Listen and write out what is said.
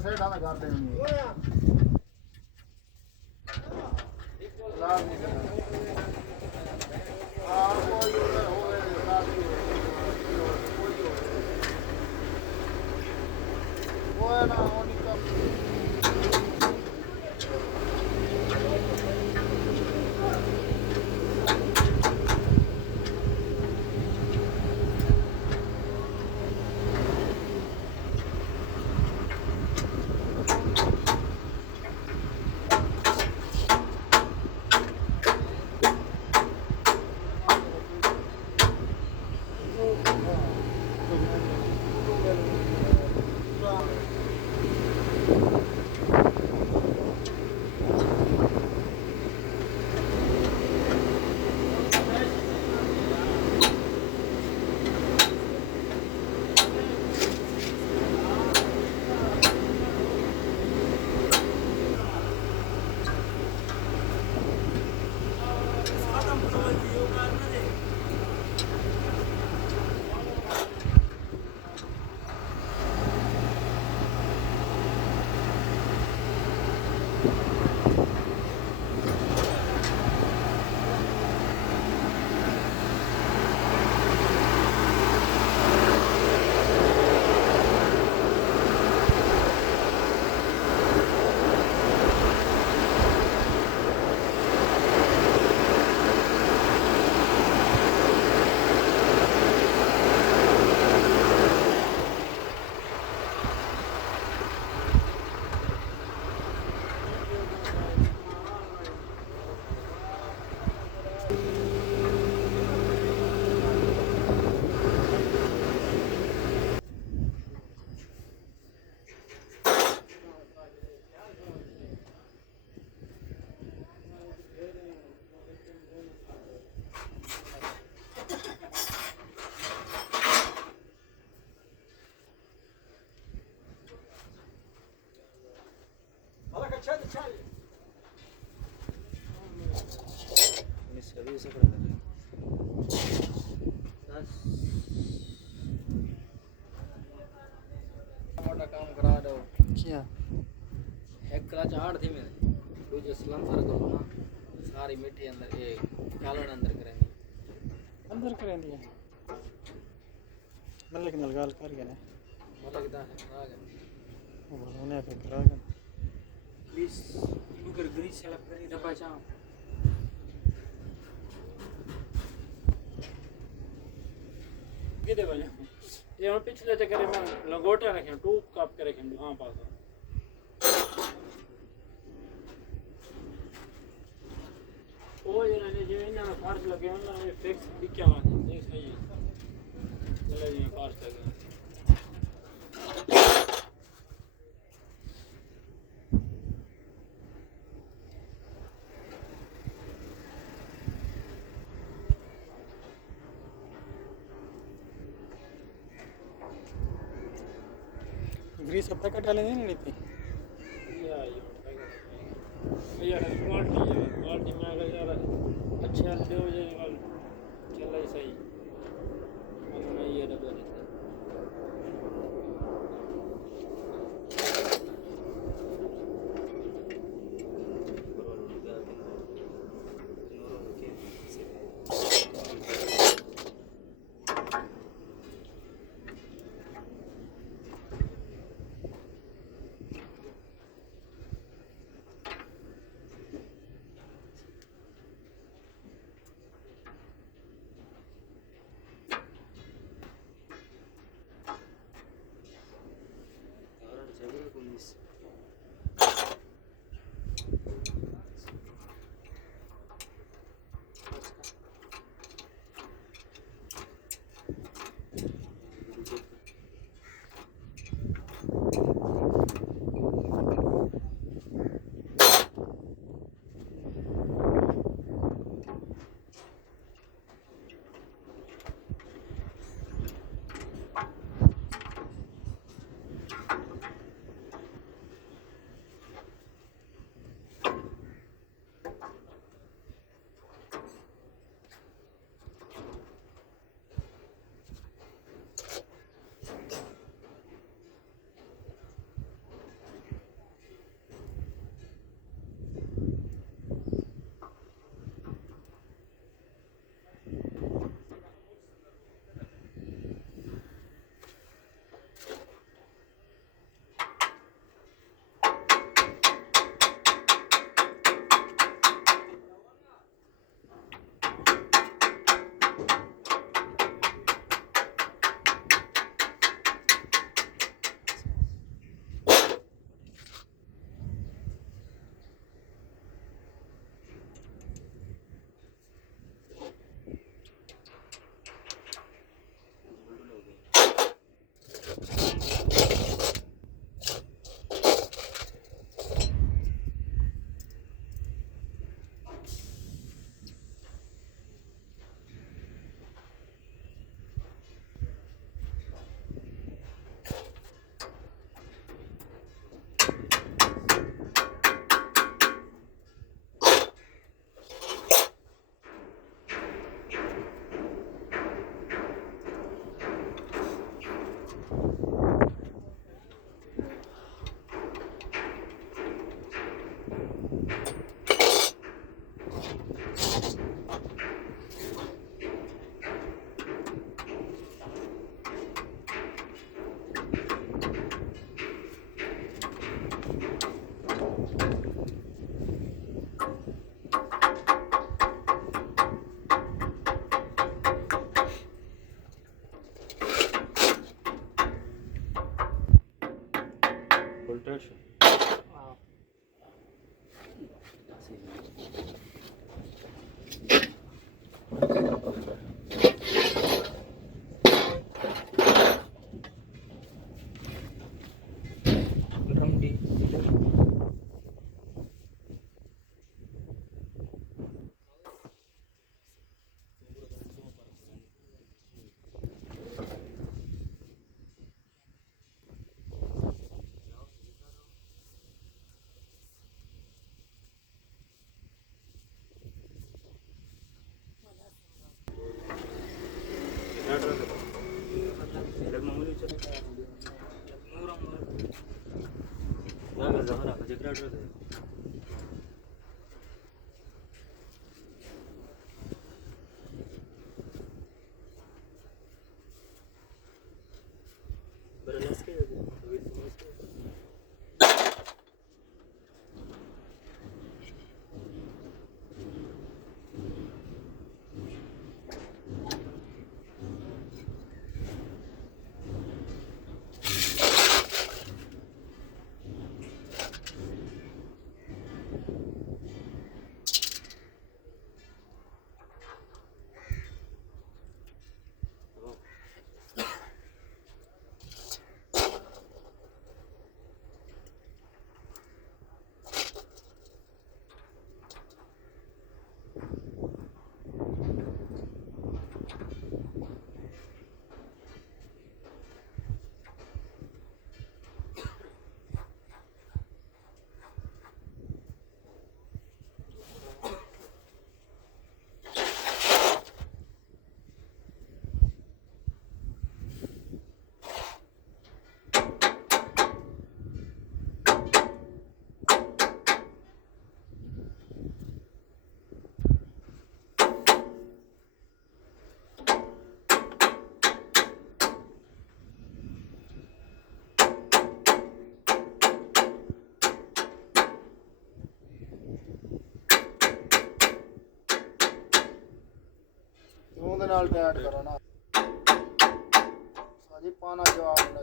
सेठा ना कर देंगे काम करा दो क्या एक क्लच हार्ड थी मेरे दूसरे सिलेंडर को ना सारी मिट्टी अंदर ये कालन अंदर करेंगे मतलब कि नलगाल कर गए ना मतलब कि दाने आ गए वो उन्हें पे करा गए प्लीज इनकर ग्रीस से लग रही दबा चाओ किधर बने ये हम पिछले चक्कर में लंगोटा रखे टूप काप के रखे हां पास ओ ये ना जो इन्हें फार्स लगे हैं ना ये फिक्स दिखा हुआ है ये सही है चले ये फार्स लगे ग्रीस अब पैकेट डाले नहीं थी यार क्वालिटी में अगर यार अच्छा दे हो जाए चल रही सही मैं ये डब्बा देता हाँ ਉਹਦੇ ਨਾਲ ਟੈਡ ਕਰੋ ਨਾ ਸਾਜੀ ਪਾਣਾ ਜਵਾਬ